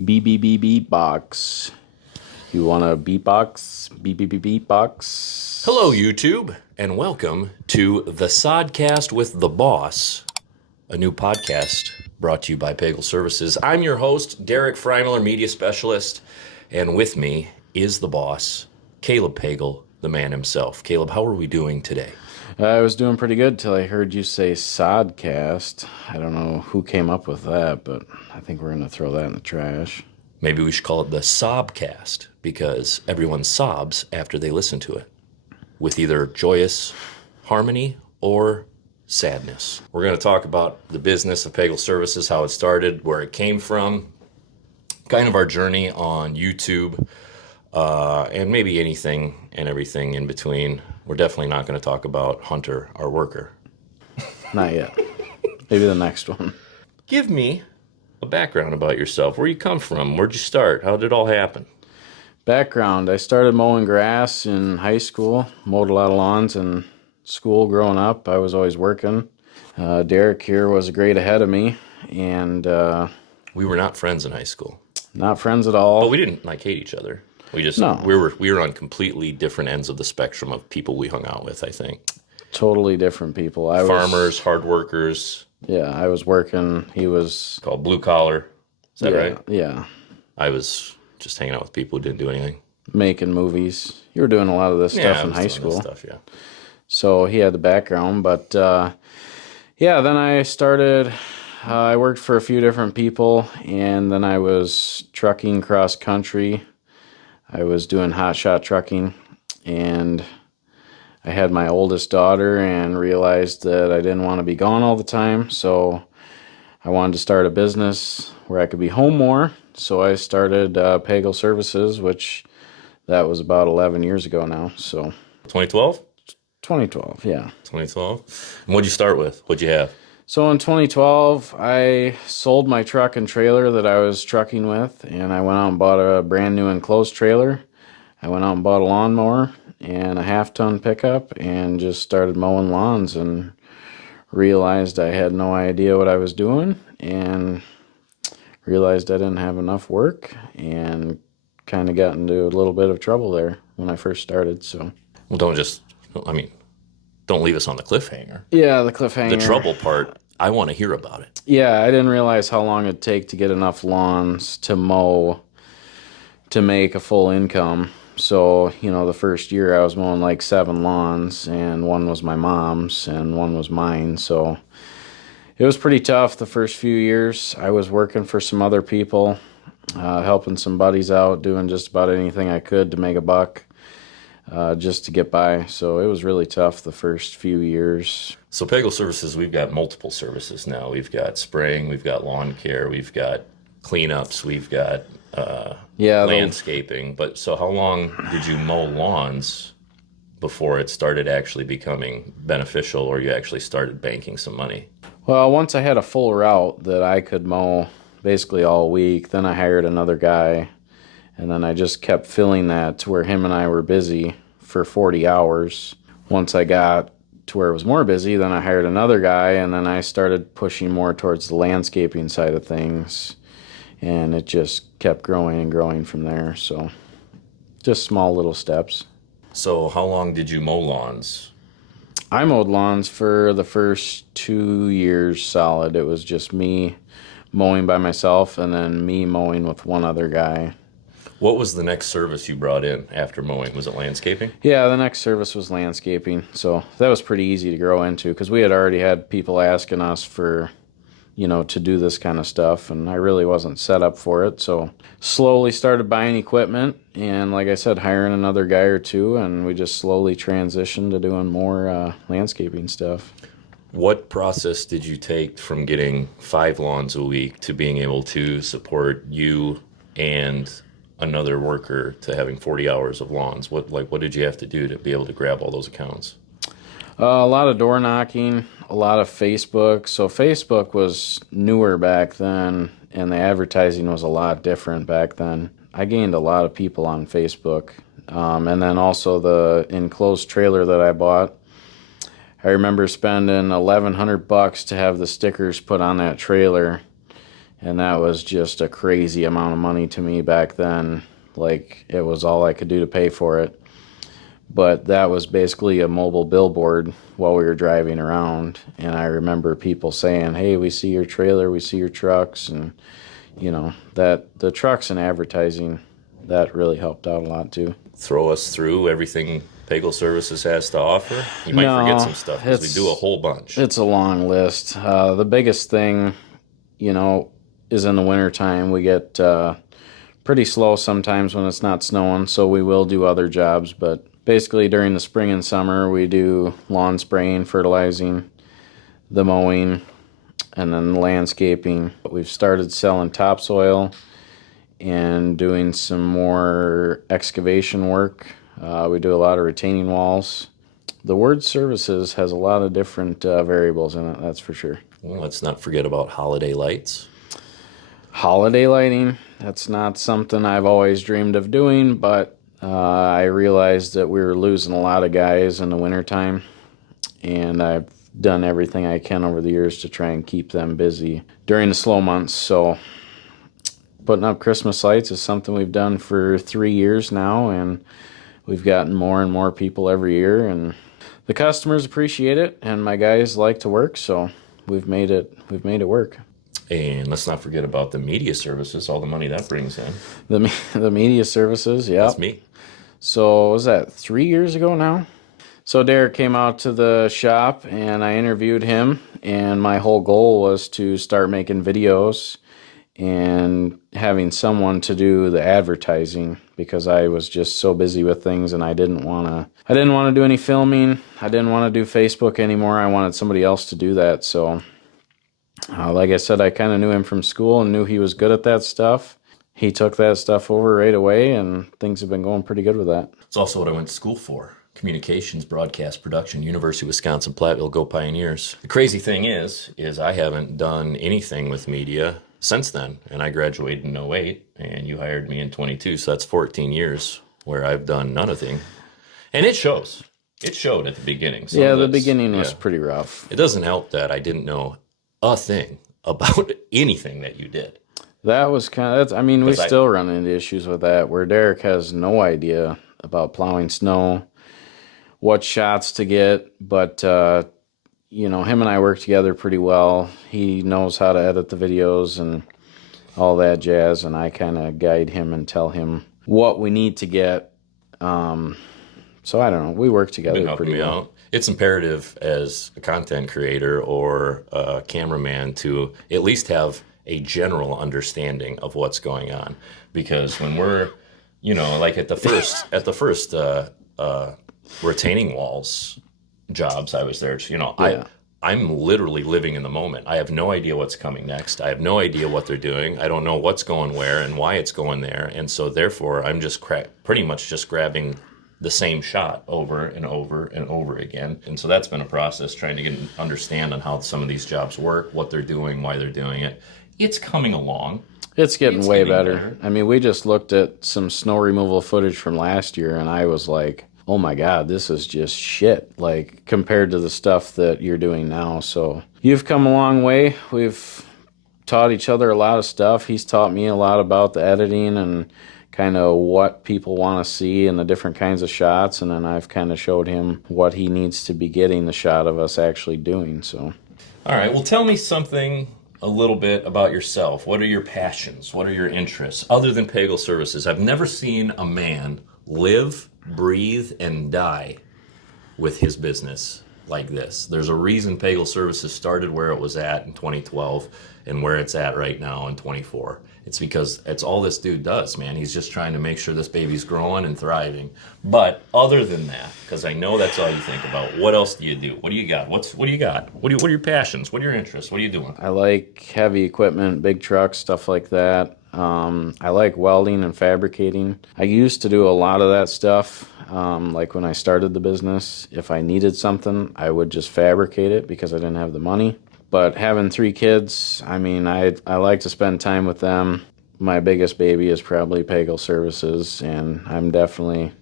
Beatbox. You want a beatbox? Beatbox. Hello, YouTube, and welcome to the Sodcast with the Boss, a new podcast brought to you by Pagel Services. I'm your host, Derek Freimler, media specialist, and with me is the boss, Caleb Pagel, the man himself. Caleb, how are we doing today? I was doing pretty good till I heard you say Sodcast. I don't know who came up with that, but I think we're going to throw that in the trash. Maybe we should call it the Sobcast, because everyone sobs after they listen to it, with either joyous harmony or sadness. We're going to talk about the business of Pagel Services, how it started, where it came from, kind of our journey on YouTube, and maybe anything and everything in between. We're definitely not going to talk about Hunter, our worker. Not yet. Maybe the next one. Give me a background about yourself. Where you come from? Where'd you start? How did it all happen? Background. I started mowing grass in high school. Mowed a lot of lawns in school growing up. I was always working. Derek here was a grade ahead of me, and We were not friends in high school. not friends at all. But we didn't hate each other. We just No. we were on completely different ends of the spectrum of people we hung out with, I think. Totally different people. Farmers, hard workers, I was working. He was. called blue collar. Is that right? Yeah. I was just hanging out with people who didn't do anything. Making movies. You were doing a lot of this stuff I in was high doing this school. stuff, yeah. So he had the background. But then I started. I worked for a few different people, and then I was trucking cross country. I was doing hot shot trucking, and I had my oldest daughter and realized that I didn't want to be gone all the time. So I wanted to start a business where I could be home more. So I started Pagel Services, which that was about 11 years ago now. So 2012? 2012, yeah. 2012. And what'd you start with? What'd you have? So in 2012, I sold my truck and trailer that I was trucking with, and I went out and bought a brand new enclosed trailer. I went out and bought a lawnmower and a half-ton pickup and just started mowing lawns and realized I had no idea what I was doing and realized I didn't have enough work and kind of got into a little bit of trouble there when I first started. So Well, don't leave us on the cliffhanger. yeah, the cliffhanger. The trouble part, I want to hear about it. Yeah, I didn't realize how long it'd take to get enough lawns to mow to make a full income. So, the first year I was mowing like 7 lawns, and one was my mom's and one was mine. So it was pretty tough the first few years. I was working for some other people, helping some buddies out, doing just about anything I could to make a buck, just to get by. So it was really tough the first few years. So Pagel Services, we've got multiple services now. We've got spraying, we've got lawn care, we've got cleanups, we've got landscaping. But so how long did you mow lawns before it started actually becoming beneficial, or you actually started banking some money? Well, once I had a full route that I could mow basically all week, then I hired another guy, and then I just kept filling that to where him and I were busy for 40 hours. Once I got to where it was more busy, then I hired another guy, and then I started pushing more towards the landscaping side of things, and it just kept growing and growing from there. So just small little steps. So how long did you mow lawns? I mowed lawns for the first 2 years solid. It was just me mowing by myself and then me mowing with one other guy. What was the next service you brought in after mowing? Was it landscaping? Yeah, the next service was landscaping. So that was pretty easy to grow into because we had already had people asking us for, to do this kind of stuff, and I really wasn't set up for it. So slowly started buying equipment and, like I said, hiring another guy or two, and we just slowly transitioned to doing more landscaping stuff. What process did you take from getting 5 lawns a week to being able to support you and another worker to having 40 hours of lawns? What did you have to do to be able to grab all those accounts? A lot of door knocking, a lot of Facebook. So Facebook was newer back then, and the advertising was a lot different back then. I gained a lot of people on Facebook. And then also the enclosed trailer that I bought. I remember spending $1,100 to have the stickers put on that trailer. And that was just a crazy amount of money to me back then. Like, it was all I could do to pay for it. But that was basically a mobile billboard while we were driving around. And I remember people saying, hey, we see your trailer, we see your trucks. And, that the trucks and advertising, that really helped out a lot too. Throw us through everything Pagel Services has to offer. You might forget some stuff because we do a whole bunch. It's a long list. The biggest thing, is in the wintertime. We get pretty slow sometimes when it's not snowing, so we will do other jobs. But basically during the spring and summer, we do lawn spraying, fertilizing, the mowing, and then the landscaping. We've started selling topsoil and doing some more excavation work. We do a lot of retaining walls. The word services has a lot of different variables in it, that's for sure. Well, let's not forget about holiday lights. Holiday lighting, that's not something I've always dreamed of doing, but I realized that we were losing a lot of guys in the wintertime, and I've done everything I can over the years to try and keep them busy during the slow months. So putting up Christmas lights is something we've done for 3 years now, and we've gotten more and more people every year, and the customers appreciate it, and my guys like to work, so we've made it work. And let's not forget about the media services, all the money that brings in. The media services, yeah. That's me. So what was that 3 years ago now? So Derek came out to the shop and I interviewed him, and my whole goal was to start making videos and having someone to do the advertising, because I was just so busy with things and I didn't want to do any filming. I didn't want to do Facebook anymore. I wanted somebody else to do that. So like I said, I kind of knew him from school and knew he was good at that stuff. He took that stuff over right away, and things have been going pretty good with that. It's also what I went to school for. Communications, broadcast production, University of Wisconsin-Platteville, go Pioneers. The crazy thing is I haven't done anything with media since then, and I graduated in 08, and you hired me in 22, so that's 14 years where I've done nothing. And it shows. It showed at the beginning. The beginning was pretty rough. It doesn't help that I didn't know a thing about anything that you did. That was we still run into issues with that, where Derek has no idea about plowing snow, what shots to get, but him and I work together pretty well. He knows how to edit the videos and all that jazz, and I kind of guide him and tell him what we need to get. So I don't know, we work together pretty well. Out. It's imperative as a content creator or a cameraman to at least have a general understanding of what's going on, because when we're, like at the first retaining walls jobs I was there, I'm literally living in the moment. I have no idea what's coming next. I have no idea what they're doing. I don't know what's going where and why it's going there, and so therefore I'm just pretty much just grabbing the same shot over and over and over again. And so that's been a process, trying to understand on how some of these jobs work, what they're doing, why they're doing it. It's coming along. It's getting way better. I mean, we just looked at some snow removal footage from last year, and I was like, oh my God, this is just shit, like, compared to the stuff that you're doing now. So you've come a long way. We've taught each other a lot of stuff. He's taught me a lot about the editing and kind of what people want to see and the different kinds of shots, and then I've kind of showed him what he needs to be getting the shot of us actually doing. So all right, well, tell me something a little bit about yourself. What are your passions? What are your interests other than Pagel Services? I've never seen a man live, breathe, and die with his business like this. There's a reason Pagel Services started where it was at in 2012 and where it's at right now in 24. It's because it's all this dude does, man. He's just trying to make sure this baby's growing and thriving. But other than that, because I know that's all you think about, what else do you do? What do you got? What do you got? What are your passions? What are your interests? What are you doing? I like heavy equipment, big trucks, stuff like that. I like welding and fabricating. I used to do a lot of that stuff. Like when I started the business, if I needed something, I would just fabricate it because I didn't have the money. But having 3 kids, I mean, I like to spend time with them. My biggest baby is probably Pagel Services, and I'm definitely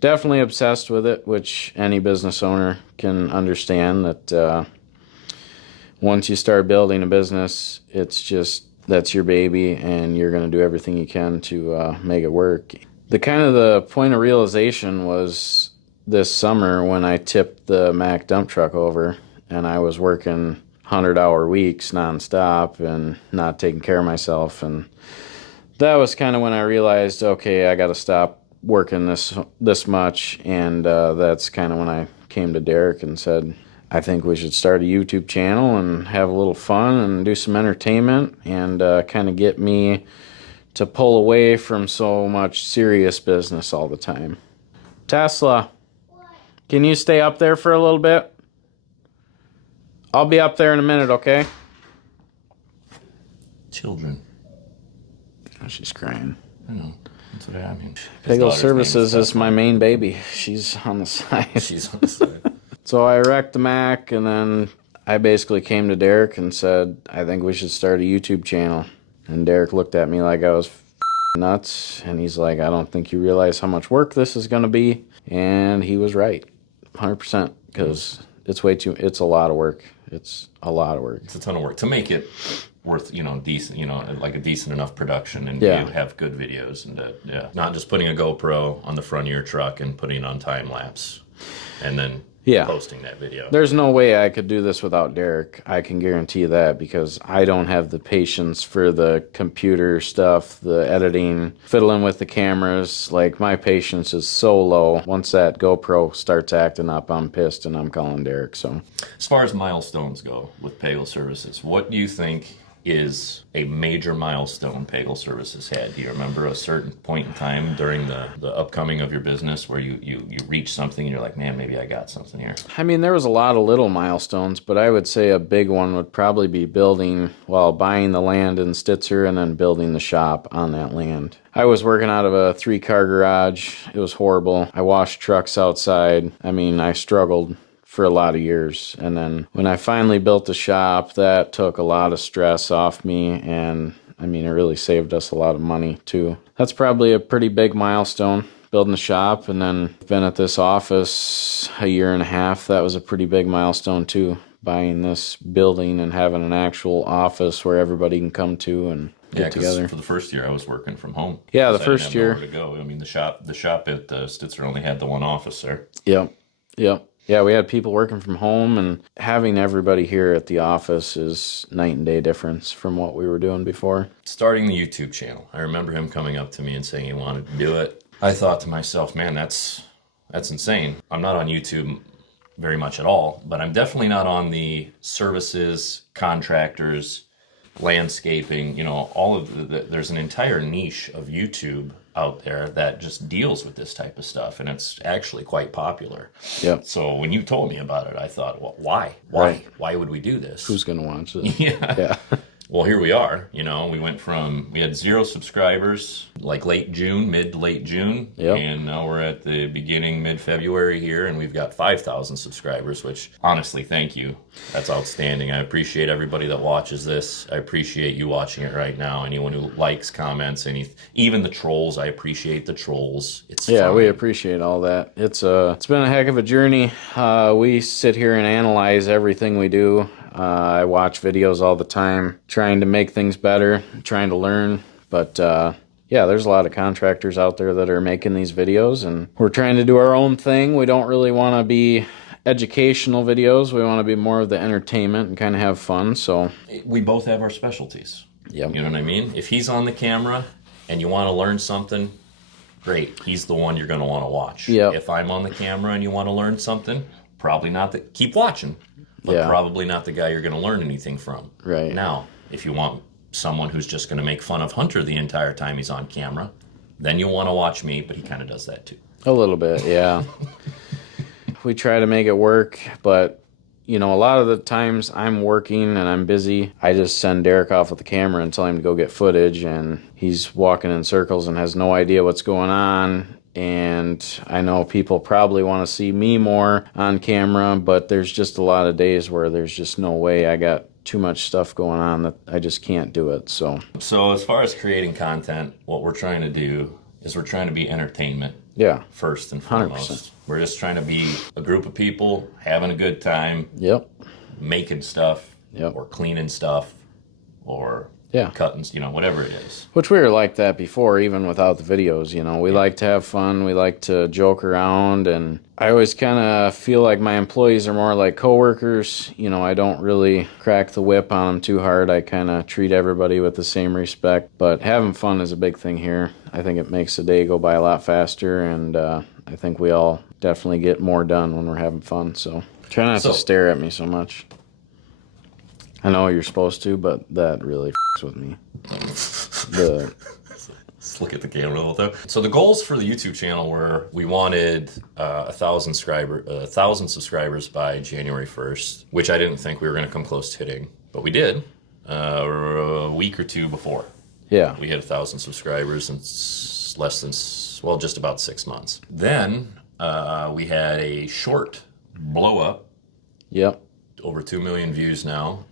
obsessed with it, which any business owner can understand that once you start building a business, it's just that's your baby, and you're going to do everything you can to make it work. The point of realization was this summer when I tipped the Mack dump truck over, and I was working 100-hour weeks nonstop and not taking care of myself. And that was kind of when I realized, okay, I got to stop working this much. And that's kind of when I came to Derek and said, I think we should start a YouTube channel and have a little fun and do some entertainment and kind of get me to pull away from so much serious business all the time. Tesla, can you stay up there for a little bit? I'll be up there in a minute, okay? Children. Oh, she's crying. I know. That's what I mean. Pagel Services is my main baby. She's on the side. She's on the side. So I wrecked the Mac, and then I basically came to Derek and said, I think we should start a YouTube channel. And Derek looked at me like I was nuts, and he's like, I don't think you realize how much work this is going to be. And he was right, 100%, because it's a lot of work. It's a lot of work. It's a ton of work to make it worth, decent, like a decent enough production and have good videos and not just putting a GoPro on the front of your truck and putting it on time lapse and then posting that video. There's no way I could do this without Derek. I can guarantee that, because I don't have the patience for the computer stuff, the editing, fiddling with the cameras. Like, my patience is so low. Once that GoPro starts acting up, I'm pissed and I'm calling Derek. So, as far as milestones go with Pagel Services, what do you think is a major milestone Pagel Services had? Do you remember a certain point in time during the upcoming of your business where you reached something and you're like, man, maybe I got something here? I mean, there was a lot of little milestones, but I would say a big one would probably be buying the land in Stitzer and then building the shop on that land. I was working out of a 3-car garage. It was horrible. I washed trucks outside. I mean, I struggled for a lot of years. And then when I finally built the shop, that took a lot of stress off me, and I mean, it really saved us a lot of money too. That's probably a pretty big milestone, building the shop. And then been at this office a year and a half. That was a pretty big milestone too, buying this building and having an actual office where everybody can come to and get together. For the first year I was working from home. Yeah, the first year. I didn't have nowhere to go. I mean, the shop at Stitzer only had the one office there. Yep. Yeah, we had people working from home, and having everybody here at the office is night and day difference from what we were doing before. Starting the YouTube channel, I remember him coming up to me and saying he wanted to do it. I thought to myself, man, that's insane. I'm not on YouTube very much at all, but I'm definitely not on the services, contractors, landscaping, all of there's an entire niche of YouTube out there that just deals with this type of stuff, and it's actually quite popular. Yeah. So when you told me about it, I thought, well, why? Right. Why would we do this? Who's going to watch it? Yeah. Well, here we are. We had 0 subscribers like mid to late June. Yep. And now we're at the beginning, mid-February here, and we've got 5,000 subscribers, which honestly, thank you. That's outstanding. I appreciate everybody that watches this. I appreciate you watching it right now. Anyone who likes, comments, even the trolls. I appreciate the trolls. It's fun. We appreciate all that. It's been a heck of a journey. We sit here and analyze everything we do. I watch videos all the time, trying to make things better, trying to learn. But there's a lot of contractors out there that are making these videos, and we're trying to do our own thing. We don't really want to be educational videos. We want to be more of the entertainment and kind of have fun. So we both have our specialties. Yep. You know what I mean? If he's on the camera and you want to learn something, great. He's the one you're going to want to watch. Yep. If I'm on the camera and you want to learn something, probably not. Keep watching. But probably not the guy you're going to learn anything from. Right. Now, if you want someone who's just going to make fun of Hunter the entire time he's on camera, then you'll want to watch me, but he kind of does that too. A little bit, yeah. We try to make it work, but, a lot of the times I'm working and I'm busy. I just send Derek off with the camera and tell him to go get footage, and he's walking in circles and has no idea what's going on. And I know people probably want to see me more on camera, but there's just a lot of days where there's just no way. I got too much stuff going on that I just can't do it. So as far as creating content, what we're trying to do is we're trying to be entertainment. Yeah. First and foremost. 100%. We're just trying to be a group of people having a good time. Yep. Making stuff. Yep. Or cleaning stuff. Or Yeah. cutting, whatever it is. Which we were like that before, even without the videos, We like to have fun. We like to joke around. And I always kind of feel like my employees are more like coworkers. I don't really crack the whip on them too hard. I kind of treat everybody with the same respect. But having fun is a big thing here. I think it makes the day go by a lot faster. And I think we all definitely get more done when we're having fun. So try not to stare at me so much. I know you're supposed to, but that really f***s with me. Let's look at the camera a little though. So the goals for the YouTube channel were we wanted 1,000 subscribers by January 1st, which I didn't think we were going to come close to hitting, but we did a week or two before. Yeah. We hit 1,000 subscribers in less than, just about 6 months. Then we had a short blow up. Yep. Over 2 million views now,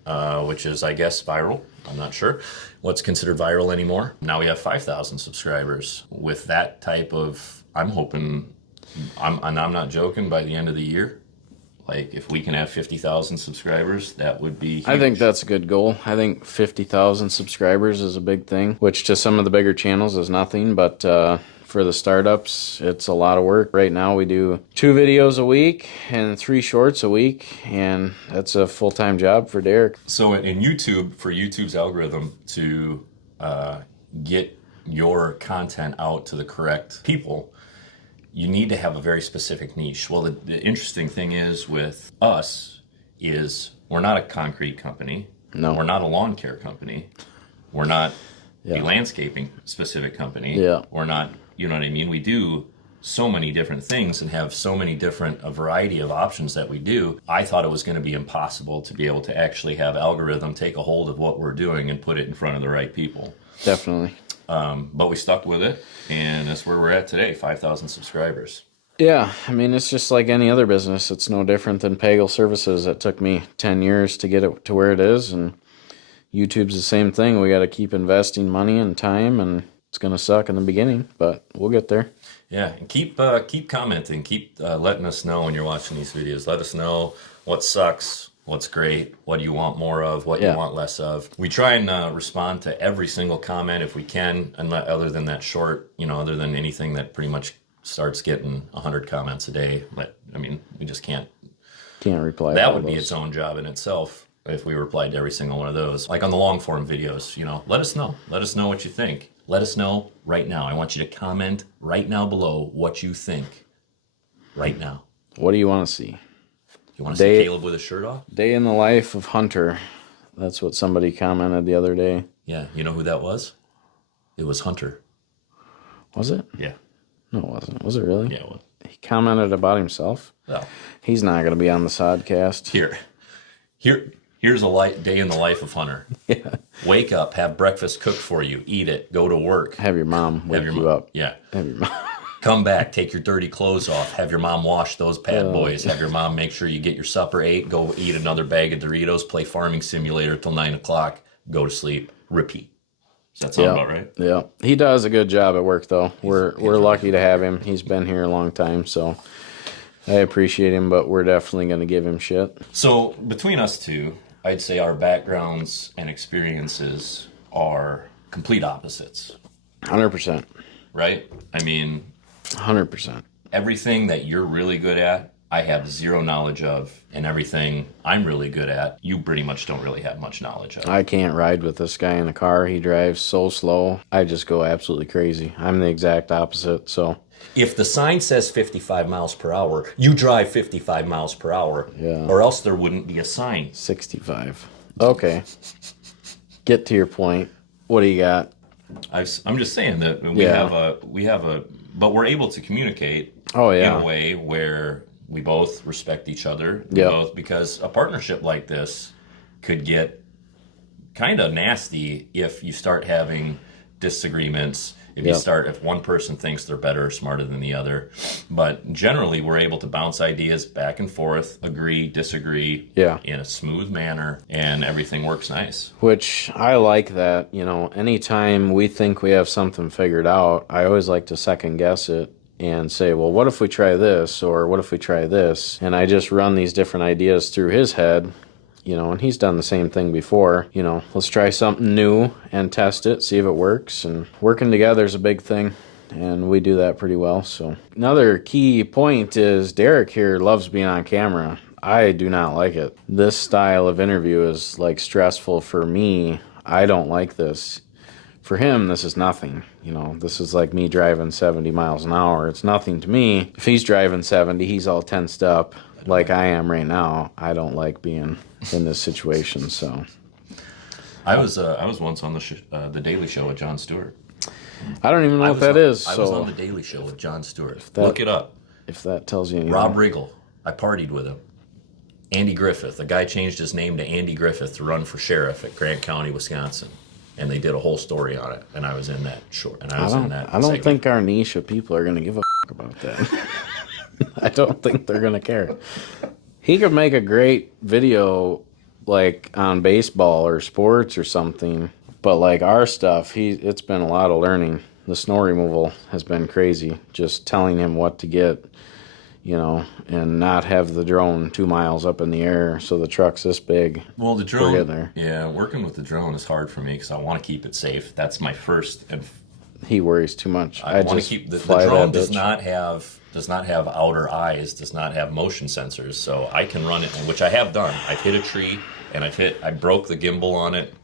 which is, I guess, viral. I'm not sure what's considered viral anymore. Now we have 5,000 subscribers. With that type of, I'm hoping, and I'm not joking, by the end of the year, like if we can have 50,000 subscribers, that would be huge. I think that's a good goal. I think 50,000 subscribers is a big thing, which to some of the bigger channels is nothing, but for the startups, it's a lot of work. Right now we do 2 videos a week and 3 shorts a week, and that's a full-time job for Derek. So in YouTube, for YouTube's algorithm to get your content out to the correct people, you need to have a very specific niche. Well, the interesting thing is with us is we're not a concrete company. No. We're not a lawn care company. We're not a landscaping specific company. Yeah. We're not, you know what I mean? We do so many different things and have so many a variety of options that we do. I thought it was going to be impossible to be able to actually have algorithm take a hold of what we're doing and put it in front of the right people. Definitely. But we stuck with it, and that's where we're at today, 5,000 subscribers. Yeah, I mean, it's just like any other business. It's no different than Pagel Services. It took me 10 years to get it to where it is, and YouTube's the same thing. We got to keep investing money and time, and it's going to suck in the beginning, but we'll get there. Yeah, and keep commenting, keep letting us know when you're watching these videos. Let us know what sucks, what's great, what do you want more of, what you want less of. We try and respond to every single comment if we can, and other than that short, other than anything that pretty much starts getting 100 comments a day. But I mean, we just can't reply. That would be its own job in itself if we replied to every single one of those. Like on the long form videos, let us know. Let us know what you think. Let us know right now. I want you to comment right now below what you think right now. What do you want to see? You want to see Caleb with his shirt off? Day in the life of Hunter. That's what somebody commented the other day. Yeah, you know who that was? It was Hunter. Was it? Yeah. No, it wasn't. Was it really? Yeah, it was. He commented about himself? Oh. He's not going to be on the Sodcast. Here's a day in the life of Hunter. Yeah. Wake up, have breakfast cooked for you, eat it, go to work. Have your mom wake you up. Yeah. Have your mom. Come back, take your dirty clothes off, have your mom wash those bad boys, have your mom make sure you get your supper ate, go eat another bag of Doritos, play Farming Simulator till 9 o'clock, go to sleep, repeat. Does that sound about right? Yeah. He does a good job at work, though. We're lucky to have him. He's been here a long time, so I appreciate him, but we're definitely going to give him shit. So between us two, I'd say our backgrounds and experiences are complete opposites. 100%. Right? I mean... 100%. Everything that you're really good at, I have zero knowledge of, and everything I'm really good at, you pretty much don't really have much knowledge of. I can't ride with this guy in the car. He drives so slow. I just go absolutely crazy. I'm the exact opposite, so... If the sign says 55 miles per hour, you drive 55 miles per hour, or else there wouldn't be a sign. 65. Okay. Get to your point. What do you got? I'm just saying that we have a, but we're able to communicate in a way where we both respect each other. Because a partnership like this could get kind of nasty if you start having disagreements. If one person thinks they're better or smarter than the other. But generally, we're able to bounce ideas back and forth, agree, disagree in a smooth manner, and everything works nice. Which I like that, anytime we think we have something figured out, I always like to second guess it and say, well, what if we try this, or what if we try this? And I just run these different ideas through his head, you know, and he's done the same thing before. You know, let's try something new and test it, see if it works. And working together is a big thing, and we do that pretty well. So another key point is Derek here loves being on camera. I do not like it. This style of interview is like stressful for me. I don't like this. For him, this is nothing. You know, this is like me driving 70 miles an hour. It's nothing to me. If he's driving 70, he's all tensed up like I am right now. I don't like being in this situation. So I was once on the Daily Show with Jon Stewart. I don't even know what that is. I was on the Daily Show with Jon Stewart. Look it up. If that tells you anything. Rob Riggle. I partied with him. Andy Griffith. The guy changed his name to Andy Griffith to run for sheriff at Grant County, Wisconsin. And they did a whole story on it, and I was in that short. And I don't segment. Think our niche of people are going to give a about that. I don't think they're going to care. He could make a great video, like on baseball or sports or something, but like our stuff, it's been a lot of learning. The snow removal has been crazy. Just telling him what to get, you know, and not have the drone 2 miles up in the air so the truck's this big. Well, the drone, yeah, working with the drone is hard for me because I want to keep it safe. That's my first. And he worries too much. I want to keep the drone does not have outer eyes, does not have motion sensors, so I can run it, which I have done. I've hit a tree and I broke the gimbal on it.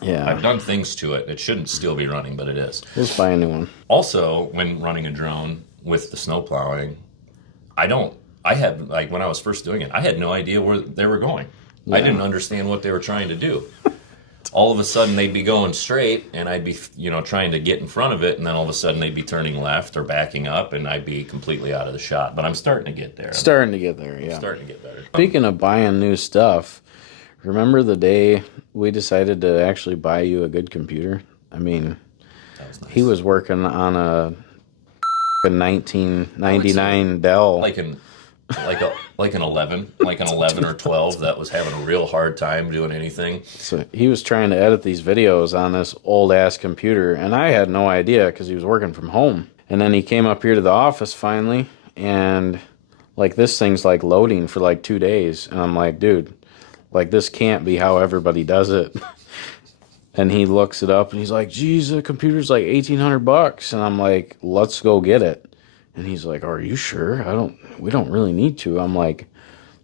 Yeah, I've done things to it. It shouldn't still be running, but it is. Let's buy a new one. Also, when running a drone with the snow plowing, I had, like, when I was first doing it, I had no idea where they were going. Yeah. I didn't understand what they were trying to do. All of a sudden, they'd be going straight, and I'd be, you know, trying to get in front of it, and then all of a sudden, they'd be turning left or backing up, and I'd be completely out of the shot. But I'm starting to get there. Starting to get there, yeah. Starting to get better. Speaking of buying new stuff, remember the day we decided to actually buy you a good computer? I mean, that was nice. He was working on a 1999 Dell. Like an 11, like an 11 or 12 that was having a real hard time doing anything. So he was trying to edit these videos on this old ass computer, and I had no idea because he was working from home. And then he came up here to the office finally, and like this thing's like loading for like 2 days, and I'm like, dude, like this can't be how everybody does it. And he looks it up and he's like, geez, the computer's like $1,800. And I'm like, let's go get it. And he's like, are you sure? We don't really need to. I'm like,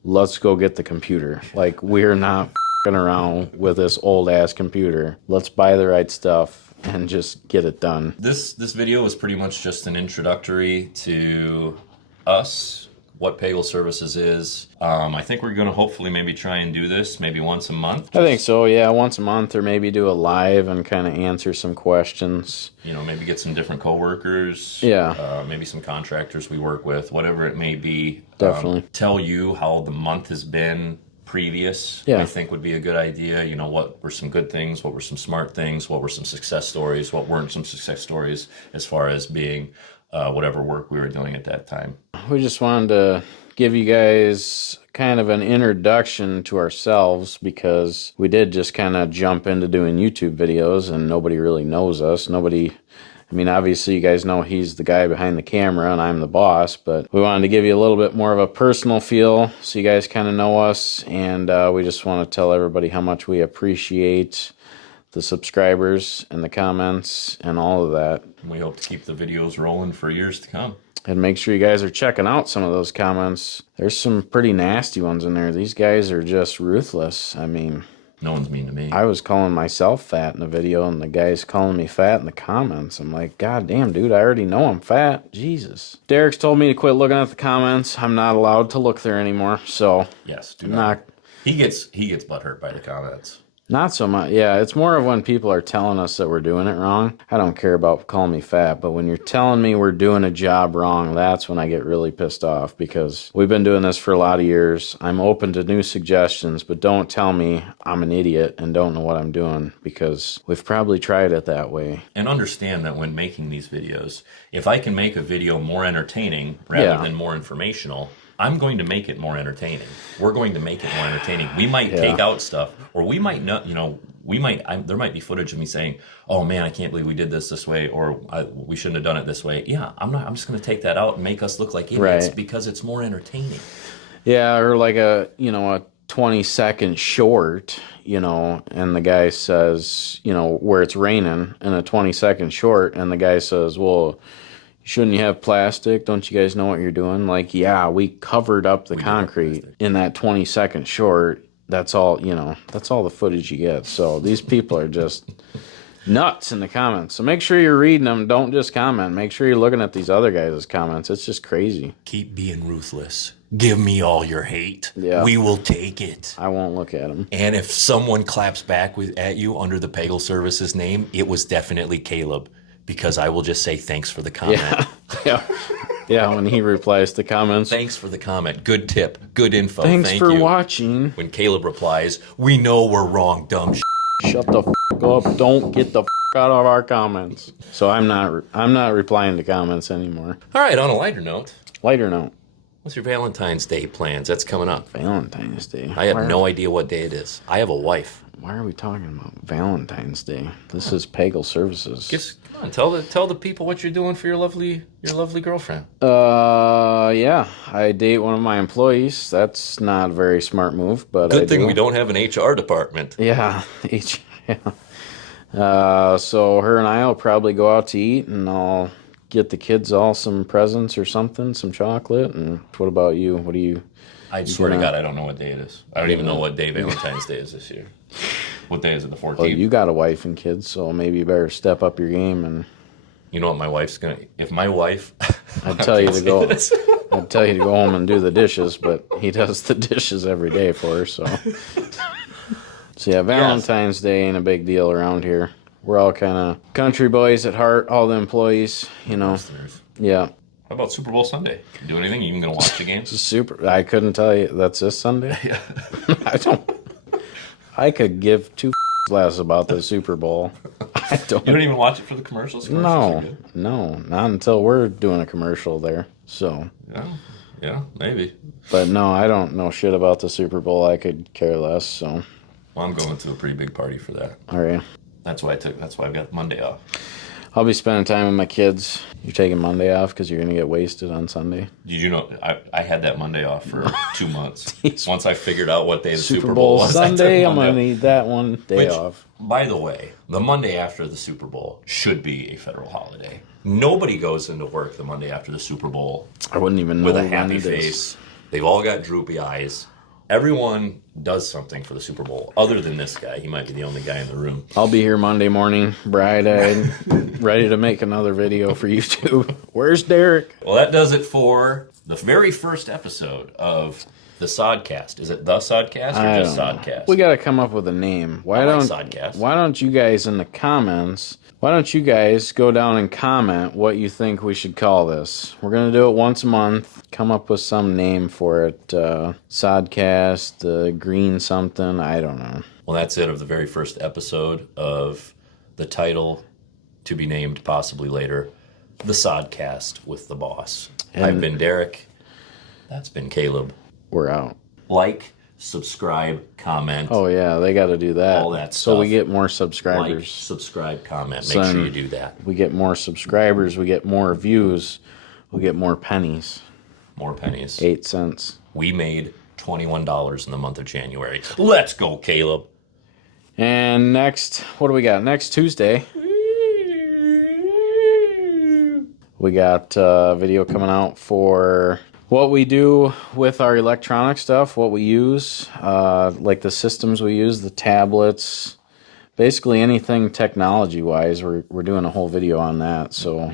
let's go get the computer. Like, we're not f***ing around with this old ass computer. Let's buy the right stuff and just get it done. This video was pretty much just an introductory to us, what Pagel Services is. I think we're going to hopefully maybe try and do this maybe once a month. I think so, yeah, once a month, or maybe do a live and kind of answer some questions. You know, maybe get some different coworkers. Yeah. Maybe some contractors we work with, whatever it may be. Definitely. Tell you how the month has been previous. Yeah. I think would be a good idea. You know, what were some good things? What were some smart things? What were some success stories? What weren't some success stories as far as being whatever work we were doing at that time. We just wanted to give you guys kind of an introduction to ourselves because we did just kind of jump into doing YouTube videos and nobody really knows us. I mean, obviously you guys know he's the guy behind the camera and I'm the boss, but we wanted to give you a little bit more of a personal feel so you guys kind of know us, and we just want to tell everybody how much we appreciate the subscribers and the comments and all of that. We hope to keep the videos rolling for years to come. And make sure you guys are checking out some of those comments. There's some pretty nasty ones in there. These guys are just ruthless. I mean, no one's mean to me. I was calling myself fat in the video, and the guy's calling me fat in the comments. I'm like, God damn, dude, I already know I'm fat. Jesus. Derek's told me to quit looking at the comments. I'm not allowed to look there anymore, so. Yes, do not. He gets butthurt by the comments. Not so much. Yeah, it's more of when people are telling us that we're doing it wrong. I don't care about calling me fat, but when you're telling me we're doing a job wrong, that's when I get really pissed off because we've been doing this for a lot of years. I'm open to new suggestions, but don't tell me I'm an idiot and don't know what I'm doing because we've probably tried it that way. And understand that when making these videos, if I can make a video more entertaining rather than more informational, I'm going to make it more entertaining. We're going to make it more entertaining. We might take out stuff, or we might not, you know, there might be footage of me saying, oh man, I can't believe we did this way, or we shouldn't have done it this way. Yeah, I'm just going to take that out and make us look like idiots because it's more entertaining. Yeah, or like a 20 seconds short, and the guy says, where it's raining and a 20 seconds short, and the guy says, well, shouldn't you have plastic? Don't you guys know what you're doing? Like, yeah, we covered up the concrete in that 20 seconds short. That's all, that's all the footage you get. So these people are just nuts in the comments. So make sure you're reading them. Don't just comment. Make sure you're looking at these other guys' comments. It's just crazy. Keep being ruthless. Give me all your hate. Yeah. We will take it. I won't look at them. And if someone claps back at you under the Pagel Services name, it was definitely Caleb, because I will just say thanks for the comment. Yeah, when he replies to comments. Thanks for the comment. Good tip. Good info. Thanks Thank for you. watching. When Caleb replies, we know we're wrong, dumb Shut the f*** up. Don't get the f*** out of our comments. So I'm not replying to comments anymore. All right, on a lighter note. Lighter note. What's your Valentine's Day plans? That's coming up. Valentine's Day. I have no idea what day it is. I have a wife. Why are we talking about Valentine's Day? This is Pagel Services. Come on, tell the people what you're doing for your lovely girlfriend. Yeah, I date one of my employees. That's not a very smart move, but Good thing we don't have an HR department. Yeah, so her and I will probably go out to eat, and I'll get the kids all some presents or something, some chocolate. And what about you? What do you? I swear to God, I don't know what day it is. I don't even know what day Valentine's Day is this year. What day is it? The 14th? Well, you got a wife and kids, so maybe you better step up your game. And you know what my wife's gonna? If my wife, I'd tell you to go. I'd tell you to go home and do the dishes, but he does the dishes every day for her. So yeah, Valentine's Day ain't a big deal around here. We're all kind of country boys at heart, all the employees, Yeah. How about Super Bowl Sunday? Do anything? You even gonna watch the games? I couldn't tell you. That's this Sunday? Yeah. I could give two less about the Super Bowl. You don't even watch it for the commercials? No, not until we're doing a commercial there. So. Yeah, maybe. But no, I don't know shit about the Super Bowl. I could care less. So. Well, I'm going to a pretty big party for that. All right. That's why I've got Monday off. I'll be spending time with my kids. You're taking Monday off because you're going to get wasted on Sunday? Did you know I had that Monday off for 2 months. Once I figured out what day the Super Bowl Bowl was. Sunday, I'm going to need that one day off. By the way, the Monday after the Super Bowl should be a federal holiday. Nobody goes into work the Monday after the Super Bowl. I wouldn't even know with a happy face. They've all got droopy eyes. Everyone does something for the Super Bowl, other than this guy. He might be the only guy in the room. I'll be here Monday morning, bright-eyed, ready to make another video for YouTube. Where's Derek? Well, that does it for the very first episode of the Sodcast. Is it the Sodcast or just Sodcast? We got to come up with a name. Why don't you guys in the comments? Why don't you guys go down and comment what you think we should call this? We're going to do it once a month. Come up with some name for it. Sodcast, green something. I don't know. Well, that's it of the very first episode of the title to be named possibly later, the Sodcast with the boss. And I've been Derek. That's been Caleb. We're out. Like, subscribe, comment. Oh, yeah, they got to do that. All that stuff. So we get more subscribers. Like, subscribe, comment. Make sure you do that. We get more subscribers. We get more views. We get more pennies. More pennies. 8 cents. We made $21 in the month of January. Let's go, Caleb. And next, what do we got? Next Tuesday, we got a video coming out for what we do with our electronic stuff, what we use, like the systems we use, the tablets, basically anything technology-wise. We're doing a whole video on that, so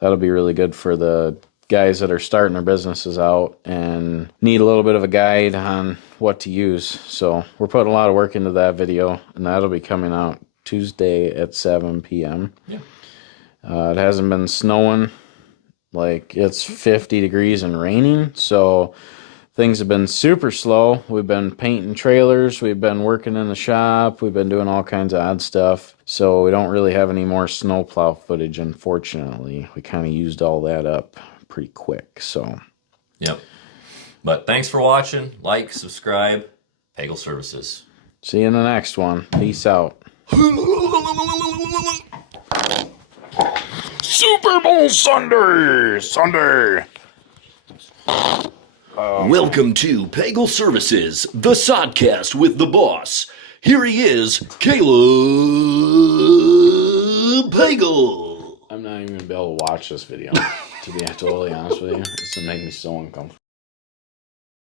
that'll be really good for the guys that are starting their businesses out and need a little bit of a guide on what to use. So we're putting a lot of work into that video, and that'll be coming out Tuesday at 7 p.m. Yeah. It hasn't been snowing. Like, it's 50 degrees and raining, so things have been super slow. We've been painting trailers. We've been working in the shop. We've been doing all kinds of odd stuff. So we don't really have any more snowplow footage, unfortunately. We kind of used all that up pretty quick, so. Yep. But thanks for watching. Like, subscribe. Pagel Services. See you in the next one. Peace out. Super Bowl Sunday! Welcome to Pagel Services, the Sodcast with the boss. Here he is, Caleb Pagel. I'm not even going to be able to watch this video, to be totally honest with you. It's going to make me so uncomfortable.